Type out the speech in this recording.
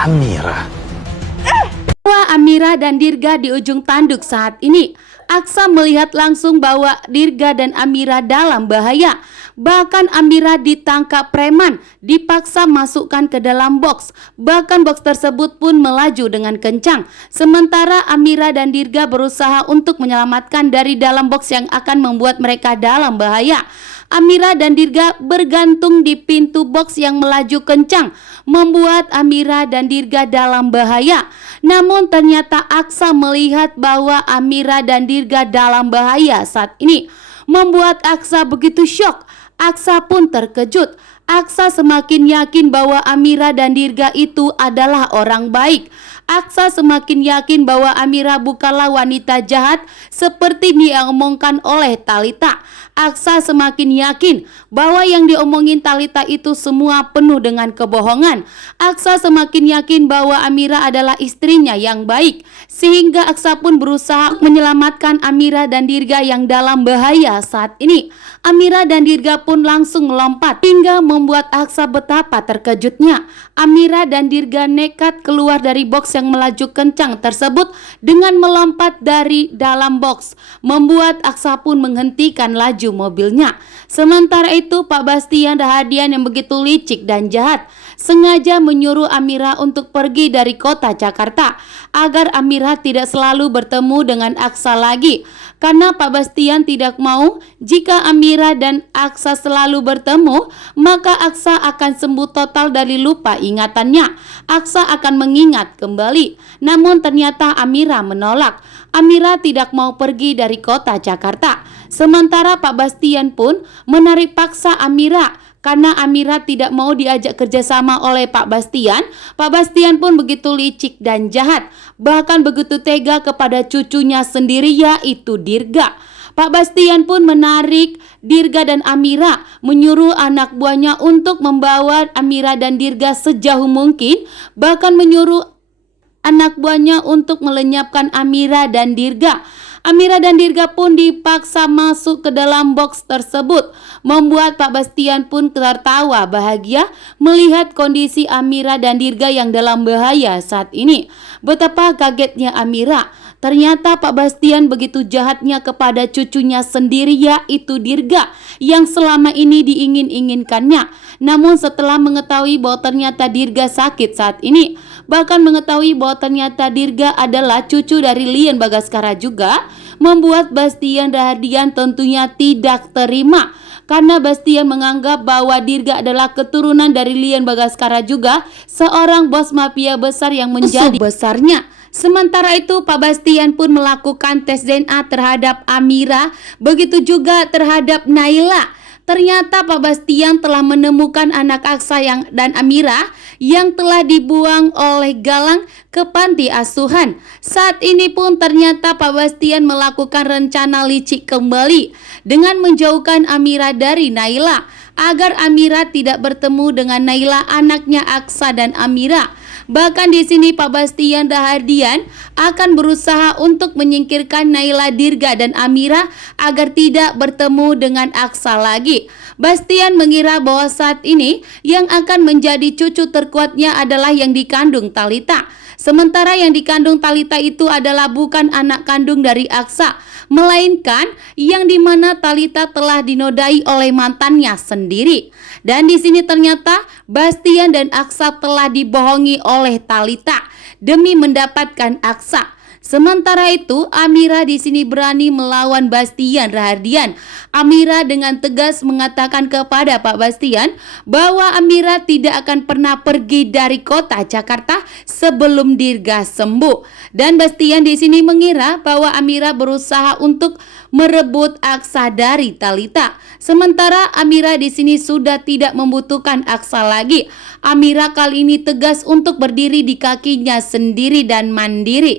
Amira. Bahwa Amira dan Dirga di ujung tanduk saat ini. Aksa melihat langsung bahwa Dirga dan Amira dalam bahaya. Bahkan Amira ditangkap preman, dipaksa masukkan ke dalam box. Bahkan box tersebut pun melaju dengan kencang. Sementara Amira dan Dirga berusaha untuk menyelamatkan dari dalam box yang akan membuat mereka dalam bahaya. Amira dan Dirga bergantung di pintu box yang melaju kencang, membuat Amira dan Dirga dalam bahaya. Namun ternyata Aksa melihat bahwa Amira dan Dirga dalam bahaya saat ini, membuat Aksa begitu syok. Aksa pun terkejut. Aksa semakin yakin bahwa Amira dan Dirga itu adalah orang baik. Aksa semakin yakin bahwa Amira bukanlah wanita jahat seperti diomongkan oleh Talita. Aksa semakin yakin bahwa yang diomongin Talita itu semua penuh dengan kebohongan. Aksa semakin yakin bahwa Amira adalah istrinya yang baik. Sehingga Aksa pun berusaha menyelamatkan Amira dan Dirga yang dalam bahaya saat ini. Amira dan Dirga pun langsung melompat hingga membuat Aksa betapa terkejutnya. Amira dan Dirga nekat keluar dari box yang melaju kencang tersebut dengan melompat dari dalam box, membuat Aksa pun menghentikan laju mobilnya. Sementara itu Pak Bastian Rahadian yang begitu licik dan jahat sengaja menyuruh Amira untuk pergi dari kota Jakarta agar Amira tidak selalu bertemu dengan Aksa lagi. Karena Pak Bastian tidak mau jika Amira dan Aksa selalu bertemu, maka Aksa akan sembuh total dari lupa ingatannya. Aksa akan mengingat kembali. Namun ternyata Amira menolak. Amira tidak mau pergi dari kota Jakarta. Sementara Pak Bastian pun menarik paksa Amira. Karena Amira tidak mau diajak kerjasama oleh Pak Bastian. Pak Bastian pun begitu licik dan jahat. Bahkan begitu tega kepada cucunya sendiri, yaitu Dirga. Pak Bastian pun menarik Dirga dan Amira, menyuruh anak buahnya untuk membawa Amira dan Dirga sejauh mungkin. Bahkan menyuruh anak buahnya untuk melenyapkan Amira dan Dirga. Amira dan Dirga pun dipaksa masuk ke dalam box tersebut, membuat Pak Bastian pun tertawa bahagia melihat kondisi Amira dan Dirga yang dalam bahaya saat ini. Betapa kagetnya Amira. Ternyata Pak Bastian begitu jahatnya kepada cucunya sendiri, yaitu Dirga, yang selama ini diingin-inginkannya. Namun setelah mengetahui bahwa ternyata Dirga sakit saat ini, bahkan mengetahui bahwa ternyata Dirga adalah cucu dari Lian Bagaskara juga, membuat Bastian Rahadian tentunya tidak terima. Karena Bastian menganggap bahwa Dirga adalah keturunan dari Lian Bagaskara juga, seorang bos mafia besar yang menjadi musuh besarnya. Sementara itu Pak Bastian pun melakukan tes DNA terhadap Amira, begitu juga terhadap Naila. Ternyata Pak Bastian telah menemukan anak Aksa dan Amira yang telah dibuang oleh Galang ke panti asuhan. Saat ini pun ternyata Pak Bastian melakukan rencana licik kembali dengan menjauhkan Amira dari Naila agar Amira tidak bertemu dengan Naila, anaknya Aksa dan Amira. Bahkan di sini Pak Bastian Rahadian akan berusaha untuk menyingkirkan Naila, Dirga dan Amira agar tidak bertemu dengan Aksa lagi. Bastian mengira bahwa saat ini yang akan menjadi cucu terkuatnya adalah yang dikandung Talita. Sementara yang dikandung Talita itu adalah bukan anak kandung dari Aksa, melainkan yang dimana Talita telah dinodai oleh mantannya sendiri. Dan di sini ternyata Bastian dan Aksa telah dibohongi oleh Talita demi mendapatkan Aksa. Sementara itu Amira di sini berani melawan Bastian Rahadian. Amira dengan tegas mengatakan kepada Pak Bastian bahwa Amira tidak akan pernah pergi dari kota Jakarta sebelum Dirga sembuh. Dan Bastian di sini mengira bahwa Amira berusaha untuk merebut Aksa dari Talita. Sementara Amira di sini sudah tidak membutuhkan Aksa lagi. Amira kali ini tegas untuk berdiri di kakinya sendiri dan mandiri.